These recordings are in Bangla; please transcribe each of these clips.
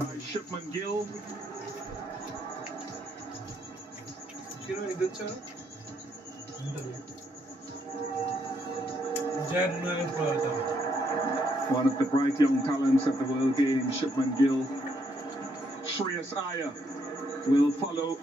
by Shipman Gill. One of the bright young talents at the World Games, Shipman Gill. Shreyas Iyer will follow.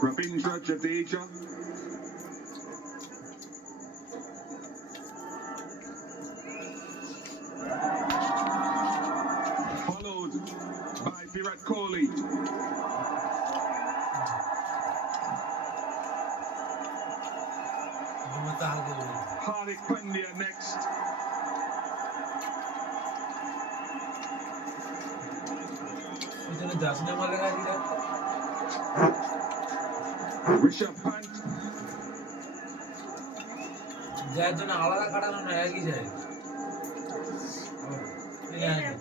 Ravindra Jadeja. Followed by Virat Kohli. Hardik Pandya next. Rishabh Pant.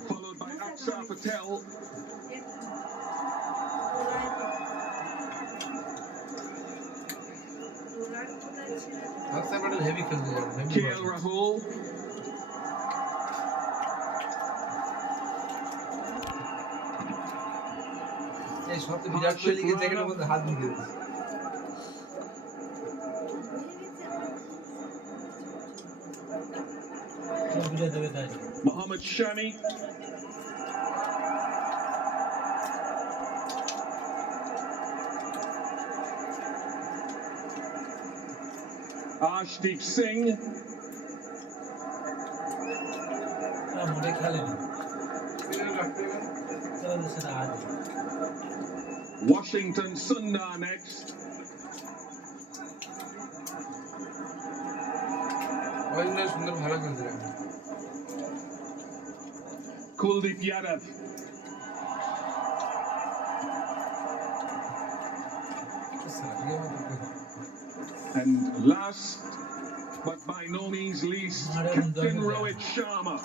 Followed by Akshar Patel. KL Rahul. Mohammad Shami. Arshdeep Singh. Washington Sundar next. Kuldeep Yadav. And last but by no means least, Captain Rohit Sharma.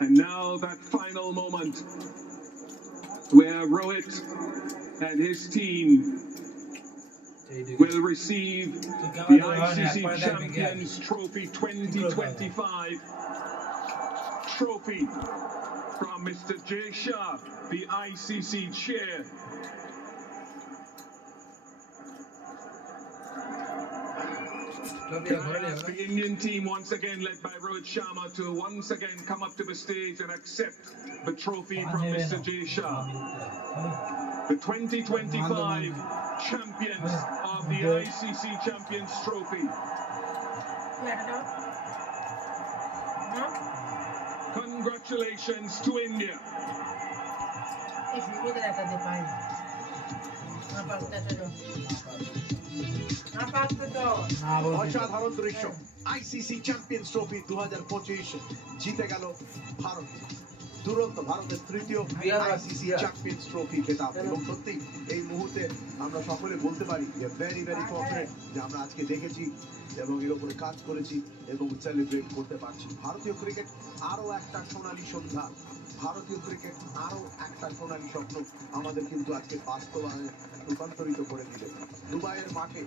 And now that final moment where Rohit and his team will receive the ICC Champions Trophy 2025 trophy from Mr. Jay Shah, the ICC chair. The Indian team once again led by Rohit Sharma to once again come up to the stage and accept the trophy from Mr. Jay Shah. The 2025 champions of the ICC Champions Trophy. Congratulations to India. অসাধারণ দৃশ্য আইসিসি চ্যাম্পিয়ন্স ট্রফি 2025 জিতে গেল ভারত দুরন্ত ভারতের তৃতীয় আইসিসি চ্যাম্পিয়ন্স ট্রফি খেতাব এবং সত্যি এই মুহূর্তে আমরা সকলে বলতে পারি যে ভেরি ভেরি কনফিডেন্ট যে আমরা আজকে দেখেছি এবং এর উপরে কাজ করেছি এবং সেলিব্রেট করতে পারছি ভারতীয় ক্রিকেট আরো একটা সোনালী সন্ধ্যা ভারতীয় ক্রিকেট আরো একটা সোনালী স্বপ্ন আমাদের কিন্তু আজকে বাস্তবায়নে রূপান্তরিত করে দিলে দুবাইয়ের মাঠে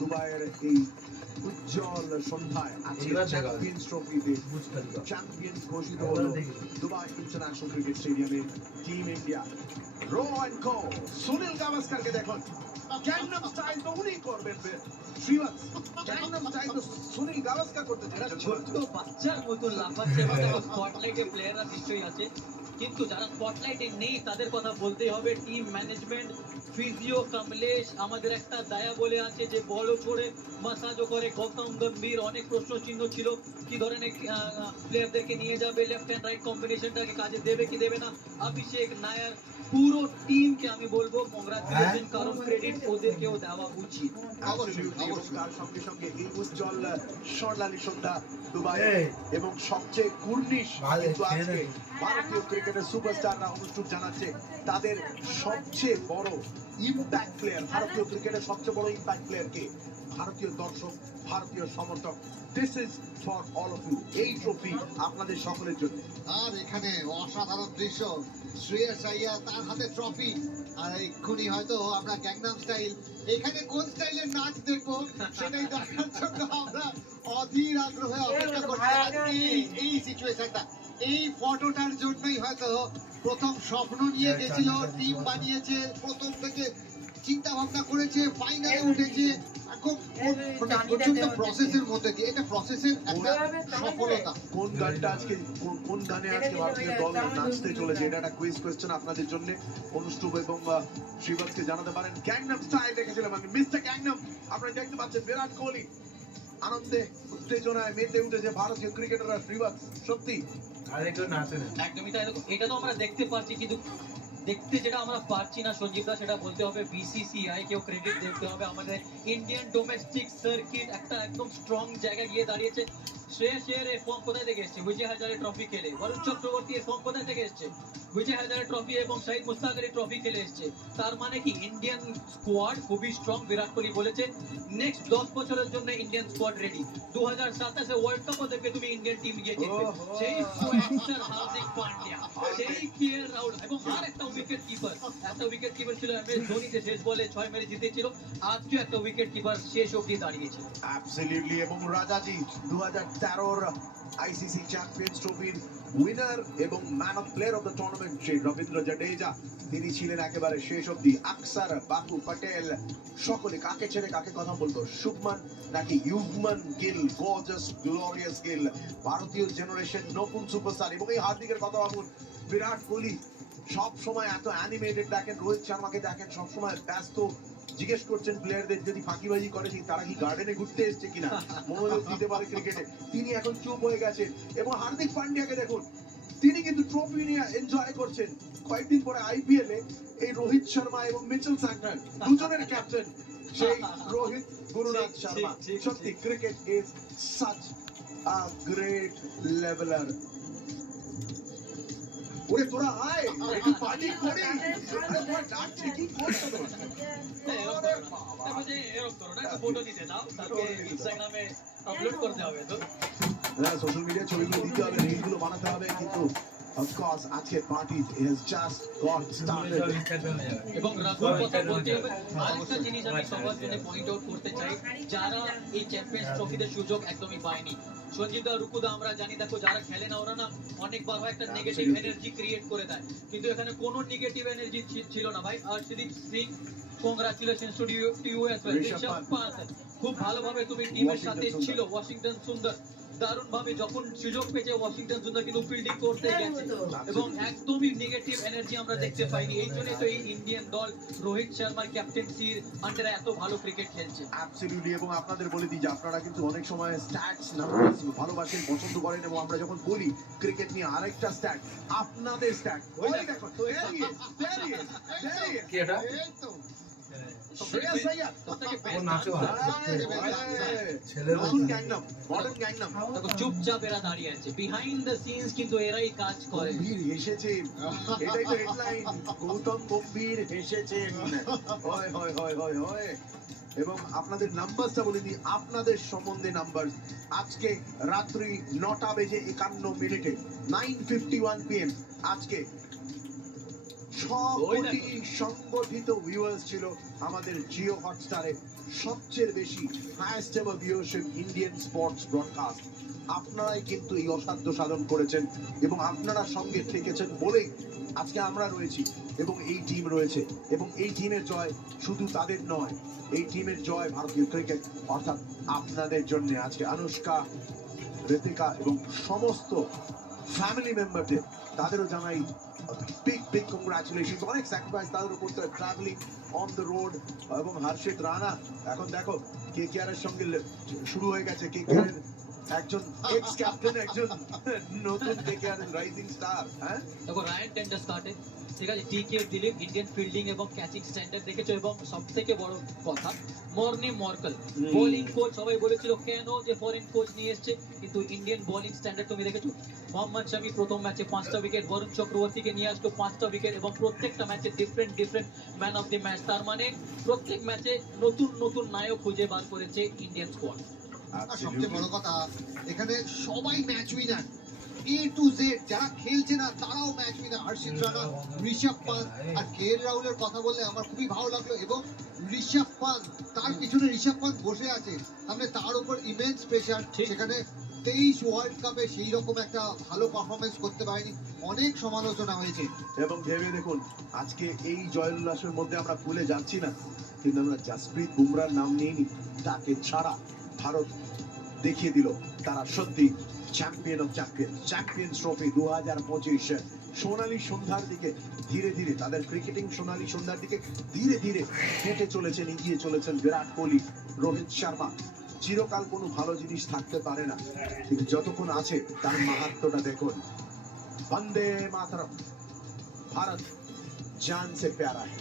দুবাইয়ের এই উজ্জ্বল সন্ধ্যায় আজকে চ্যাম্পিয়ন্স ট্রফিতে চ্যাম্পিয়ন্স ঘোষিত হলো দুবাই ইন্টারন্যাশনাল ক্রিকেট স্টেডিয়ামে টিম ইন্ডিয়া রো অ্যান্ড কো সুনীল গাভাস্কারকে দেখুন গ্যাংনাম স্টাইল তো উনি করবেন শ্রীবাস গ্যাংনাম স্টাইল তো সুনীল গাভাস্কার করতে চায় ছোট্ট বাচ্চার মতো লাফাচ্ছে স্পটলাইটে প্লেয়াররা নিশ্চয়ই আছে কিন্তু যারা স্পটলাইটে নেই তাদের কথা বলতেই হবে। টিম ম্যানেজমেন্ট, ফিজিও কমলেশ, আমাদের একটা দায়া বলে আছে যে বলও ছোড়ে, মাসাজও করে। গৌতম গম্ভীর, অনেক প্রশ্ন চিহ্ন ছিল কি ধরনের প্লেয়ারদেরকে নিয়ে যাবে, লেফট হ্যান্ড রাইট কম্বিনেশনটাকে কাজে দেবে কি দেবে না। অভিষেক নায়ার, পুরো টিমকে আমি বলবো কংগ্রাচুলেশন, কারণ ক্রেডিট ওদেরকেও দেওয়া উচিত। Absolutely, এবং তার সঙ্গে সঙ্গে এই উজ্জ্বল স্বর্ণালী সন্ধ্যা দুবাই এবং সবচেয়ে কুর্নিশ কিন্তু আজকে ভারতীয় ক্রিকেটের সুপারস্টাররা অনুষ্ঠুপ জানাচ্ছে তাদের সবচেয়ে বড় ইম্প্যাক্ট প্লেয়ার, ভারতীয় ক্রিকেটের সবচেয়ে বড় ইম্প্যাক্ট প্লেয়ার কে? ভারতীয় দর্শক, ভারতীয় সমর্থক। This is for all of you. এই ট্রফি আপনাদের সকলের জন্য। আর এখানে অসাধারণ দৃশ্য, শ্রেয়াস আইয়ার তার হাতে ট্রফি, আর এক্ষুনি হয়তো আমরা গ্যাংনাম স্টাইল, এখানে কোন স্টাইলের নাচ দেখবো সেটাই দেখার জন্য আমরা অধীর আগ্রহে অপেক্ষা করছি। আর এই সিচুয়েশনটা, এই ফটোটার জন্যই হয়তো প্রথম স্বপ্ন নিয়ে গেছিল, টিম বানিয়েছে, প্রথম থেকে চিন্তা ভাবনা করেছে, ফাইনালে উঠেছে। এখন প্রচন্ড প্রসেসের মধ্যে দিয়ে, এটা প্রসেসের একটা সফলতা। কোন গানটা আজকে, কোন গানে আজকে ভারতীয় দল নাচতে চলেছে, এটা একটা কুইজ কোয়েশ্চেন আপনাদের জন্য। অনুষ্ঠুপ এবং শ্রীবাসকে জানাতে পারেন। গ্যাংনাম স্টাইল দেখেছিলাম আমি, মিস্টার গ্যাংনাম। আপনারা দেখতে পাচ্ছেন বিরাট কোহলি আনন্দে উত্তেজনায় মেতে উঠেছে ভারতীয় ক্রিকেটাররা। শ্রীবাস সত্যি একদমই তাই। দেখো, এটা তো আমরা দেখতে পাচ্ছি, কিন্তু দেখতে যেটা আমরা পারছি না সঞ্জীব দা, সেটা বলতে হবে বিসিসিআই কেও ক্রেডিট দিতে হবে। আমাদের ইন্ডিয়ান ডোমেস্টিক সার্কিট একটা একদম স্ট্রং জায়গায় গিয়ে দাঁড়িয়েছে। শ্রেয়াস আইয়ার এর ফর্ম কোথায় থেকে এসছে? বিজয় হাজারে ট্রফি খেলে। বরুণ চক্রবর্তী এর ফর্ম কোথায় থেকে এসছে? বিজয় হাজারে ট্রফি এবং শাহিদ মুস্তাকের ট্রফি খেলে এসছে। তার মানে কি ইন্ডিয়ান স্কোয়াড খুবই স্ট্রং। বিরাট কোহলি বলেছে নেক্সট 10 বছরের জন্য ইন্ডিয়ান স্কোয়াড রেডি। 2027 ওয়ার্ল্ড কাপও দেখবে তুমি ইন্ডিয়ান টিম গিয়ে জিতবে। সেই সোয়েটার হার্দিক পান্ডিয়া, সেই কেএল রাহুল, এবং আর একটা উইকেট কিপার, ছিল এমএস ধোনি, যে শেষ বলে 6 মেরে জিতেছিল। আজকেও একটা উইকেট কিপার শেষ অবধি দাঁড়িয়েছে। অ্যাবসলিউটলি। এবং রাজাজি 2013 আইসিসি চ্যাম্পিয়ন্স ট্রফির উইনার এবং man of player of the tournament সেই রবীন্দ্র জাডেজা, তিনি ছিলেন একেবারে শেষ অবধি। আকসার, বাপু প্যাটেল, সকলে কাকে ছেড়ে কাকে কথা বলতো? শুভমান নাকি ইউভমান গিল, গর্জাস গ্লোরিয়াস গিল, ভারতীয় জেনারেশন নতুন সুপারস্টার। এবং এই হার্দিকের কথা ভাবুন, বিরাট কোহলি সব সময় এত অ্যানিমেটেড দেখেন, রোহিত শর্মাকে দেখেন সব সময় ব্যস্ত, জিজ্ঞেস করছেন প্লেয়ারদের যদি ফাঁকিবাজি করে তারা কি গার্ডেনে ঘুরতে এসছে কিনা, মনোযোগ দিতে পারে ক্রিকেটে। তিনি এখন চুপ হয়ে গেছেন। এবং হার্দিক পান্ডিয়াকে দেখুন, তিনি কিন্তু ট্রফি নিয়ে এনজয় করছেন। কয়েকদিন পরে আইপিএল এ এই রোহিত শর্মা এবং মিচেল স্যান্টনার দুজনের ক্যাপ্টেন সেই রোহিত গুরুনাথ শর্মা। সত্যি cricket is such a great leveller. ওরে তোরা আয় একটু পার্টি করি। আরে তোরা ডাকছে কি করছো তোরা? ফটো দিতে দাও, তাকে ইনস্টাগ্রামে আপলোড করতে হবে। তো সোশ্যাল মিডিয়া ছবিগুলো দিতে হবে, রিলগুলো বানাতে হবে, কিন্তু of course আজকে party has just got started। এবং রাঘুর কথা বলতে হবে। আরেকটা জিনিস আমি সবার জন্য পয়েন্ট আউট করতে চাই, যারা এই চ্যাম্পিয়ন্স ট্রফিতে সুযোগ একদমই পায়নি। সঞ্জীব দা, রুকুদা, আমরা জানি, দেখো যারা খেলে না ওরা না অনেকবার হয় একটা নেগেটিভ এনার্জি ক্রিয়েট করে দেয়, কিন্তু এখানে কোনো নেগেটিভ এনার্জি ছিল না ভাই। আর Shreedeep Singh, congratulation to you as well. Rishabh Pant, খুব ভালোভাবে তুমি টিমের সাথে ছিল। ওয়াশিংটন সুন্দর দারুণ ভাবে যখন সুযোগ পেয়েছে ওয়াশিংটন সুন্দর কিন্তু ফিল্ডিং করতে গেছে, এবং একদমই নেগেটিভ এনার্জি আমরা দেখতে পাইনি। এই জন্যই তো এই ইন্ডিয়ান দল রোহিত শর্মার ক্যাপ্টেন্সির আন্ডারে এত ভালো ক্রিকেট খেলছে। অ্যাবসলিউটলি। এবং আপনাদের বলে দিই যে আপনারা কিন্তু অনেক সময় স্ট্যাটস নাম্বারস ভালোবাসেন, পছন্দ করেন, এবং আমরা যখন বলি ক্রিকেট নিয়ে আরেকটা স্ট্যাট, আপনাদের স্ট্যাট ওই দেখো কি এটা? এই তো শ্রেয়াস আইয়ার ও নাচো নতুন গ্যাংনাম, মডার্ন গ্যাংনাম। দেখো চুপচাপ এরা দাঁড়িয়ে আছে, বিহাইন্ড দ্য সিনস কিন্তু এরাই কাজ করে। গম্ভীর হেসেছে, এটাই তো হেডলাইন। গৌতম গম্ভীর হেসেছেন। হয় হয় হয় হয় হয়। এবং আপনাদের নাম্বারটা বলে দিই, আপনাদের সম্বন্ধে নাম্বার। আজকে রাত্রি 9:51 9:51 PM আজকে 6 কোটি সংগঠিত ভিউয়ার্স ছিল আমাদের জিও হটস্টারে। সবচেয়ে বেশি highest ever viewership Indian sports broadcast. আপনারাই কিন্তু এই অসাধ্য সাধন করেছেন, এবং আপনারা সঙ্গে থেকেছেন বলেই আজকে আমরা রয়েছি এবং এই টিম রয়েছে। এবং এই টিমের জয় শুধু তাদের নয়, এই টিমের জয় ভারতীয় ক্রিকেট, অর্থাৎ আপনাদের জন্য। আজকে আনুষ্কা, ঋতিকা এবং সমস্ত ফ্যামিলি মেম্বারদের তাদেরও জানাই বিগ বিগ কংগ্রাচুলেশন। অনেক স্যাক্রিফাইস তাদের করতে হয়, ট্রাভেলিং অন দ্য রোড। এবং হর্ষিত রানা এখন দেখো কেকেআর এর সঙ্গে শুরু হয়ে গেছে। কেকেআর এর একজন এক্স ক্যাপ্টেন, একজন নতুন কেকেআর রাইজিং স্টার। হ্যাঁ দেখো রায়ান টেন্ডার স্টার্টে, ঠিক আছে, টিকে দিলীপ ইন্ডিয়ান ফিল্ডিং এবং ক্যাচিং স্ট্যান্ডার্ড দেখেছো, এবং সব থেকে বড় কথা মর্নি মর্কেল বোলিং কোচ। সবাই বলেছিল কেন যে ফরেন কোচ নিয়ে এসছে, কিন্তু ইন্ডিয়ান বোলিং স্ট্যান্ডার্ড তুমি দেখেছো। মোহাম্মদ শামি প্রথম ম্যাচে 5টা উইকেট, বরুণ চক্রবর্তীকে নিয়ে আসলো 5টা উইকেট, এবং প্রত্যেকটা ম্যাচে different man of the match. তার মানে প্রত্যেক ম্যাচে নতুন নতুন নায়ক খুঁজে বার করেছে ইন্ডিয়ান স্কোয়াড। আর সবচেয়ে বড় কথা, এখানে সবাই match winner, A to Z. যারা খেলছে না তারাও ম্যাচ উইনার। হর্ষিত রানা, ঋষভ পান্ত আর কে এল রাহুলের কথা বললে আমার খুবই ভালো লাগলো। এবং ঋষভ পান্ত, তার পিছনে ঋষভ পান্ত বসে আছে, তাহলে তার উপর ইমেন্স প্রেশার। ঠিক। সেখানে 23 ওয়ার্ল্ড কাপে সেই রকম একটা ভালো পারফরমেন্স করতে পারেনি, অনেক সমালোচনা হয়েছে। এবং ভেবে দেখুন আজকে এই জয়োল্লাসের মধ্যে আমরা ভুলে যাচ্ছি না, কিন্তু আমরা জাসপ্রীত বুমরার নাম নিইনি। তাকে ছাড়া ভারত দেখিয়ে দিল তারা সত্যি champion of champion. Champions trophy 2025 সোনালী সন্ধ্যার দিকে ধীরে ধীরে, তাদের ক্রিকেটিং সোনালী সন্ধ্যার দিকে ধীরে ধীরে হেঁটে চলেছেন, এগিয়ে চলেছেন বিরাট কোহলি, রোহিত শর্মা। চিরকাল কোনো ভালো জিনিস থাকতে পারে না, কিন্তু যতক্ষণ আছে তার মাহাত্ম্যটা দেখুন। বন্দে মাতরম, भारत जान से प्यारा है।